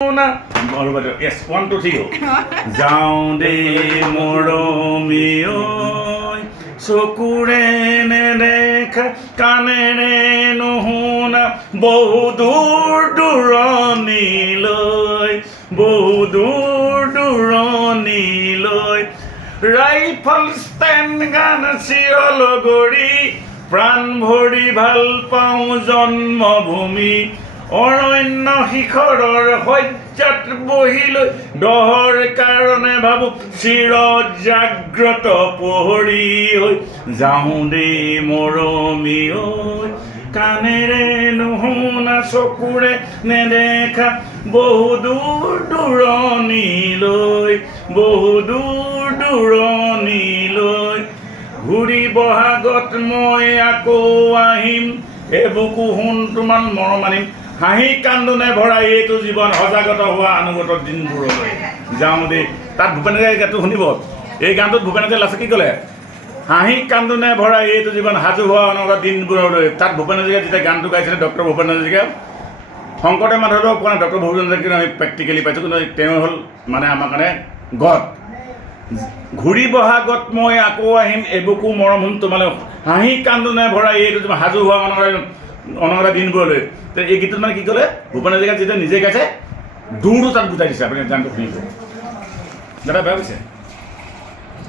Yes, 1, 2, 3. যাওঁ দে মৰমী ঐ চকুৰে নেদেখা কাণেৰে নুশুনা বহু দূৰ দূৰণিলৈ ৰাইফল ষ্টেণ্ড গান চিৰলগৰি প্ৰাণ ভৰি ভাল পাওঁ জন্মভূমি অৰণ্য শিখৰৰ শয্যাত বহিলৈ দহৰ কাৰণে ভাবোঁ চিৰ জাগ্ৰত প্ৰহৰী হৈ যাওঁ দেই মৰমী ঐ কাণেৰে নুশুনা চকুৰে নেদেখা বহু দূৰ দূৰণিলৈ ঘূৰি বহাগত মই আকৌ আহিম এবুকু শুন তোমাৰ মৰম আনিম হাঁহি কান্দোনে ভৰা এইটো জীৱন সজাগত হোৱা অনুগত দিনবোৰলৈ যাওঁ দেই তাত ভূপেন হাজৰিকাৰ গানটো শুনিব এই গানটোত ভূপেন হাজৰিকাই লাষ্টত কি ক'লে হাঁহি কান্দোনে ভৰা এইটো জীৱন সাজু হোৱা অনুগত দিনবোৰলৈ তাত ভূপেন হাজৰিকাই যেতিয়া গানটো গাইছিলে ডক্টৰ ভূপেন হাজৰিকা শংকৰদেৱ মাধৱদেৱক কোৱা নাই ডক্টৰ ভূপেন হাজৰিকাক আমি প্ৰেক্টিকেলি পাইছোঁ কিন্তু তেওঁ হ'ল মানে আমাৰ কাৰণে গড ঘূৰি বহাগত মই আকৌ আহিম এবুকু মৰম শুন তোমালৈ হাঁহি কান্দোনে ভৰা এইটো জীৱন সাজু হোৱা অনগতা দিনবোৰলৈ এই গীতটোত মানে কি ক'লে ভূপেন হাজৰিকাই যেতিয়া নিজে গাইছে দূৰটো তাত বুজাই দিছে আপুনি গানটো শুনিব দাদা বেয়া পাইছে